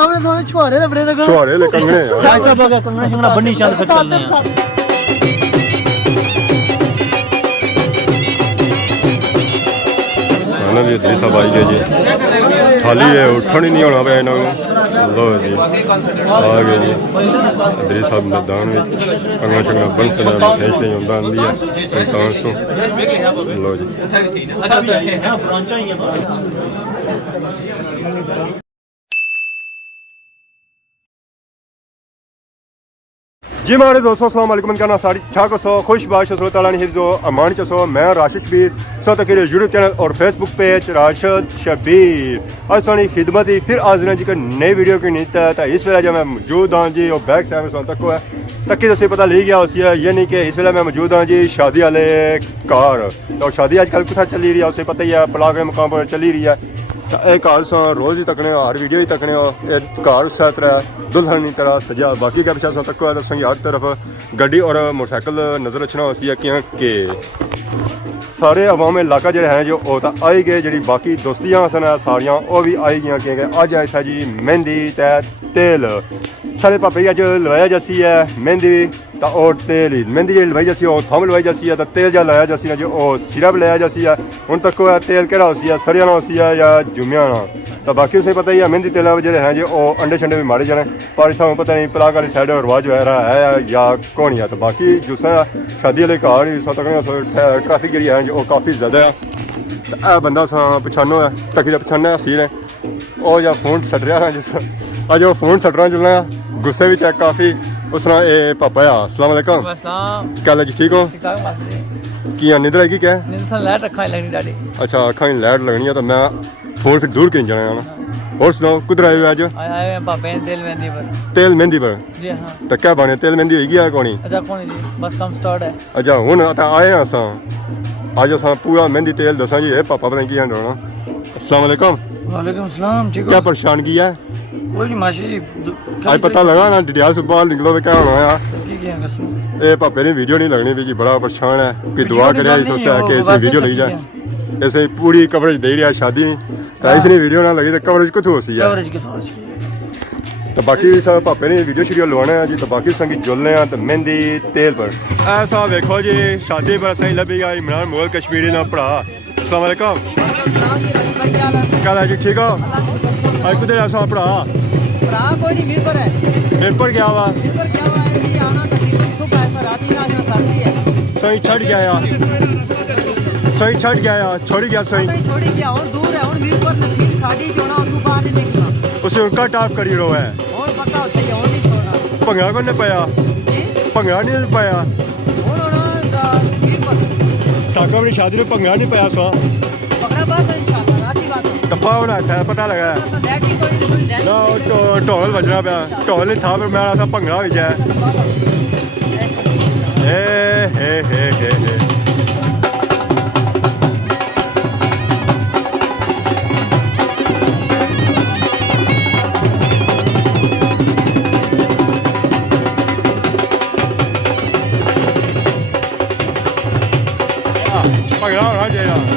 सामने सामने छुआरे रबड़े लगे छुआरे ले कंगने ऐसा बगा कंगना शंगना बन्नी चल फिर चलने हैं ना जी इदरीस साहब आई गए जी थाली है उठन ही नहीं होना पे इन्हों लो जी आ गए जी इदरीस साहब मैदान में कंगना शंगना बन सना मठेश नहीं होता आंदी है इंसान सो लो जी जी हमारे दोस्तों अस्सलाम वालेकुम करना सारी ठाक सो खुश बाश सो ताला हिफ्ज़ो अमान चसो मैं राशिद शबीर सो तक यूट्यूब चैनल और फेसबुक पेज राशिद शबीर आज सोनी खिदमत ही फिर हाजिर जी नई वीडियो की नीत है तो इस वेले जो मैं मौजूद हाँ जी और बैक साइड में तक है तक ही पता ली गया उसी है ये नहीं कि इस वेले मैं मौजूद हाँ जी शादी वाले कार तो शादी आजकल कुछ चली रही है उसे पता ही है पलाग के मुकाम पर चली रही है घर सो रोज़ ही तकने हर वीडियो ही तकने घर उस तरह दुल्हन की तरह सजा बाकी क्या पिछा सो तक है दसेंगे हर तरफ गड्डी और मोटरसाइकिल नज़र रखना उसी है कि सारे अवाम इलाका जो है जो तो आई गए जी बाकी दोस्तियाँ सन सारियाँ वो भी आई गई क्योंकि अज आया था जी मेहंदी तैत तेल सारे पापे अज लवाया जैसी है मेहंदी तो और तेल ही मेहंदी जी लवाई जैसी और थम लवाई जैसी है तो तेल जो लाया जैसी है जो सिरप लाया जैसी है हूँ तक तेल केड़ा उसी है सरिया ना उसी है या जुम्मिया ना तो बाकी उसे पता ही है मेहंदी तेल जो हैं जो अंडे शंडे भी मारे जाने पर इतना पता नहीं पलाग वाली साइड रवाज वगैरह है या कौन है तो बाकी जिस शादी वाले घर सौ तक ट्रैफिक जी है जो काफ़ी ज़्यादा है तो बंदा पछानो है तक पछाना सीन है और या फोन सट रहा है जिस अज वो फोन सटना चलना गुस्से भी चेक काफ़ी उस तरह पापा आ अस्सलाम वालेकुम क्या लगी ठीक हो की निंदर आएगी क्या अच्छा अखा लाइट लगनी है तो मैं फोन फिर दूर कहीं जाना है और सुनाओ कुछ आए हुए अज तेल मेहंदी पर तो क्या बने तेल मेहंदी होगी है कौन अच्छा हूँ आए हैं असा अज अस पूरा मेहंदी तेल दसा जी ये पापा पता की होना अस्सलाम वालेकुम वालेकुम सलाम ठीक क्या परेशान किया है कोई नहीं माशी आज पता लगा ना डिटेल से बाहर निकलो तो क्या होना है ये पापे ने वीडियो नहीं लगनी भी जी बड़ा परेशान है कि दुआ करे सोचता है कि ऐसी वीडियो लगी जाए ऐसे पूरी कवरेज दे रही है शादी इसलिए वीडियो ना लगी तो कवरेज कितों होती है तो बाकी सब पापे ने वीडियो शीडियो लवाना है जी तो बाकी संगी जुलने हैं तो मेहंदी तेल पर ऐसा देखो जी शादी पर सही लगेगा इमरान मोल कश्मीरी ना पढ़ा अस्सलाम वालेकुम क्या है जी ठीक हो आज कुछ ऐसा पढ़ा कोई नहीं मिल पर है मेरे पर क्या हुआ ऐसे आना तकरीबन सुबह ऐसा रात ही ना आने साथी है सही छट गया यार सही छट गया यार छोड़ गया सही छोड़ गया और दूर है और मिल पर तकलीफ खाड़ी जोना और सुबह नहीं निकला उसे उनका टाप करी रो है और पक्का होता है और नहीं छोड़ना भंगड़ा को नहीं पाया भंगड़ा नहीं पाया और ना मिल पर साकब ने शादी में भंगड़ा नहीं पाया सो पकड़ा बात इंशाल्लाह रात ही बात टप्पा होना था पता लगा ना ढोल बजना पाया ढोल नहीं था पर मेरा सा भंगड़ा हो जाए हे भंगड़ा होना चाहिए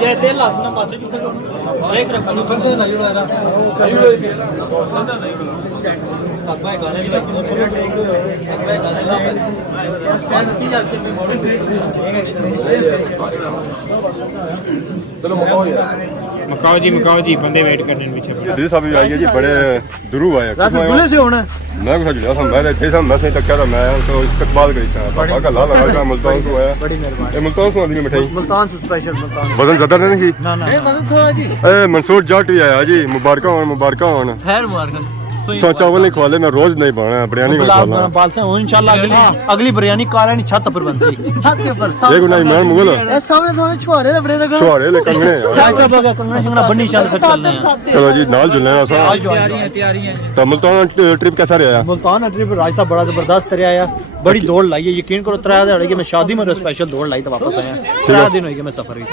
अजय तेल लासना पास चुके एक रखो बंदे ना जुड़ा रहा सगबाई गाले जी सगबाई गाले स्टैंड की जाते हैं चलो मकाओ जी बंदे वेट करने पीछे इदरीस साहब भी आई है जी बड़े दुरू आए जुले से होना मैं कुछ जुड़ा था मैं थे सब मैं सही तक क्या था मैं तो इस्तकबाल करी था पापा का लाल लगा मुल्तान से आया बड़ी मेहरबानी ये मुल्तान से आदमी मिठाई मुल्तान से स्पेशल मुल्तान वजन ज्यादा नहीं ना ना वजन थोड़ा जी ए मंसूर जट भी आया जी मुबारक हो खैर मुबारक सो चावल नहीं खवाले मैं रोज नहीं बना बिरयानी में खवाला बालसा इंशाल्लाह अगली बिरयानी कालानी छत पर बनसी छत के ऊपर एक नहीं मैं मुगल ए सामने सामने छुआरे लबड़े लगा छुआरे ले कंगने ऐसा बगा कंगना शंगना बन्नी चांद फिर चलने हैं चलो जी नाल जुलने ना सा तैयारी है तो मुल्तान ट्रिप कैसा रहा मुल्तान ट्रिप राज साहब बड़ा जबरदस्त रहा है बड़ी दौड़ लाई है यकीन करो 3 दिन हो मैं शादी में स्पेशल दौड़ लाई तो वापस आया 3 दिन हो गए मैं सफर विच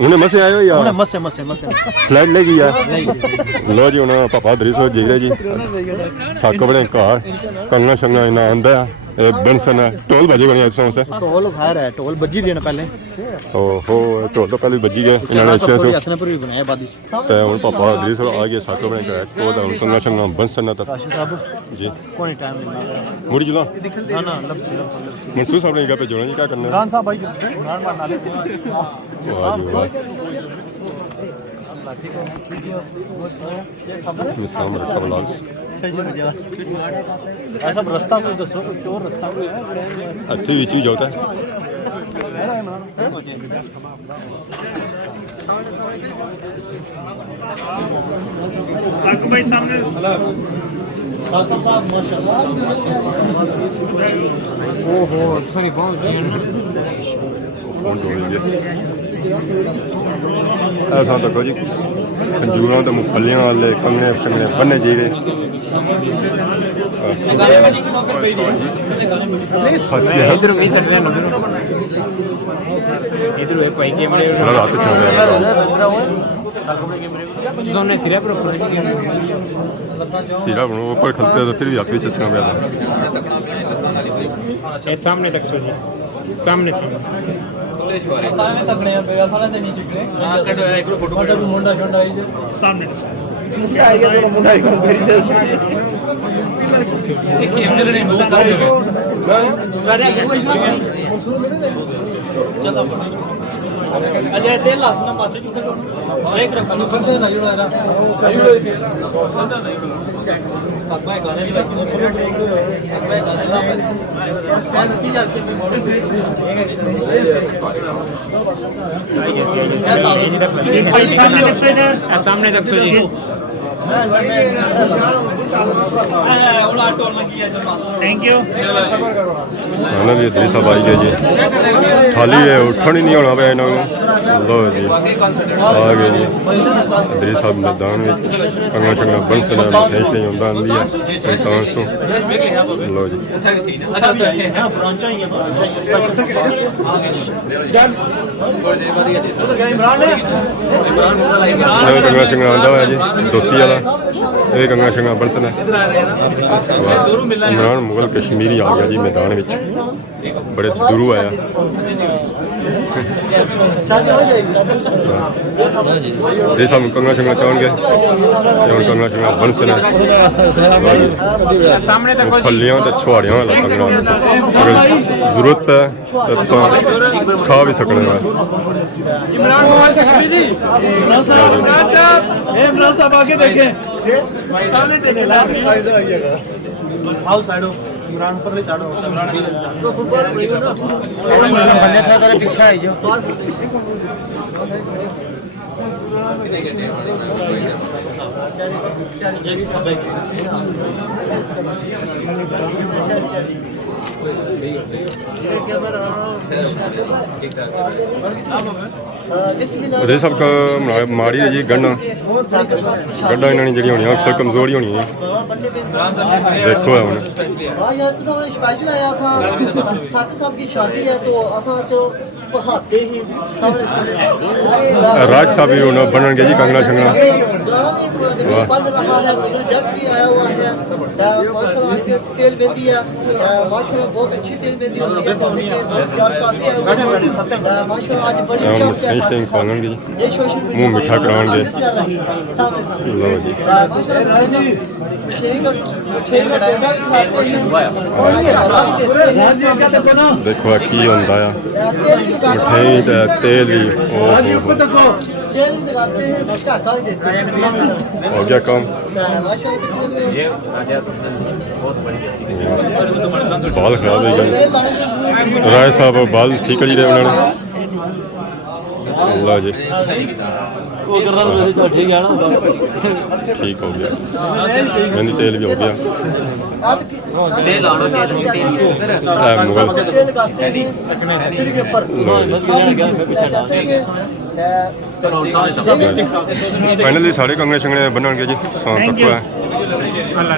उन्हें मसे आए हो या उन्हें मसे फ्लाइट ले गई है लो जी उन्हें पापा इदरीस हो जी रहे जी साकब ने घर कंगना शंगना इना आंदा है बेंसन टोल बजे बने ऐसा से टोल खैर है टोल बजी देना पहले ओहो टोल तो पहले बजी गए इन्होंने अच्छे से अपने पर भी बनाया बाद ते हुन पापा इदरीस आ गए साकब ने कराया तो कंगना शंगना बेंसन था साहब जी कोई टाइम नहीं मुड़ी जुला ना ना लब मंसूर साहब ने कहा पे जोड़ना जी क्या करना इमरान साहब भाई गाड़ मारना ले ठीक है ऐसा रास्ता कोई दसो कोई चोर रास्ता कोई है अच्छी भी चीज होता है भाई सामने साकब साहब माशाल्लाह ओहो सॉरी बहुत कौन जोड़ेंगे ऐसा देखो जी खजूरों तो मुफलियां वाले कंगने शंगने बन्ने जीरे इधर नहीं सट रहे इधर है पाई के मेरे रात चल रहा जोने सिरा पर सीरा बनो ऊपर खलते तो फिर भी हाथ में चचना पे था ये सामने तक सो जी सामने सामने तकने पे सामने ते नीचे के हां कट एक फोटो मुंडा छोंडा आई जे सामने मुंडा आई गया तो मुंडा ही कौन करी से एक कैमरे नहीं मुंडा कर सारे कोई चलो अजय तेल लासना पास चुके एक रखो बंदे ना जुड़ा रहा सगबाई गाले जी सगबाई गाले स्टैंड की जाते हैं सामने तक सो जी थैंक यू मैंने भी इदरीस साहब आई गए जी थाली है उठन ही नहीं होना पे इन्होंने लो जी आ गए जी इदरीस साहब मैदान में कंगना शंगना बन सना विशेष नहीं होता आंदी है इंसान सो लो जी कंगना शंगना आंदा हुआ जी दोस्ती वाला ये कंगना शंगना बन सना इमरान मुगल कश्मीरी आ गया जी मैदान में बड़े दूरू आया ये सब कंगना शंगना चाहोगे कंगना शंगना बन सना सामने तक फलियां तो छुआड़ियां वाला कंगना अगर जरूरत है तो खा भी सकते हैं इमरान कश्मीरी इमरान साहब आके देखें सामने तेरे आओ साइडो इमरान पर ले साइडो तो फुटबॉल बंदे थोड़ा थोड़ा पीछे आई जो उधर सब का माड़ी है जी गन्ना गड्ढा इन्होंने जी होनी अक्सर कमजोर ही होनी है देखो है यार तो स्पेशल आया था साकब साहब की शादी है तो असा तो बहाते ही राज साहब भी होना बनन जी कंगना शंगना जब भी आया हुआ है माशाल्लाह तेल मेहंदी है माशाल्लाह बहुत अच्छी तेल मेहंदी माशाल्लाह आज बड़ी मुंह मीठा कराएंगे देखो की होंदा है मिठाई तेल ही हो गया काम बाल खराब हो गए राय साहब बाल ठीक कर रहे उन्होंने अल्लाह जी ठीक है ना ठीक हो गया मेहंदी तेल भी हो गया फाइनली सारे कंगने शंगने बनन गए जी तकवा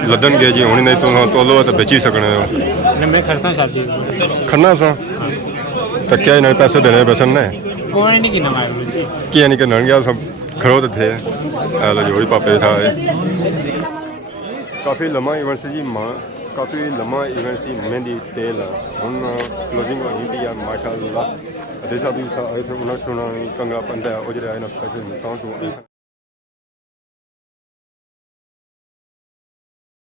लदन गए जी होनी नहीं तो तोलो तो बेची सकने खन्ना सा तो क्या इन्हें पैसे देने पैसे ने क्या नहीं करना गया सब खरोद थे जो भी पापे था काफ़ी लम्बा इवेंट से जी काफ़ी लम्बा इवेंट सी मेहंदी तेल हम क्लोजिंग होनी थी यार माशाल्लाह अदे साहब भी उन्होंने सुना कंगड़ा पंदा वो जो आए ना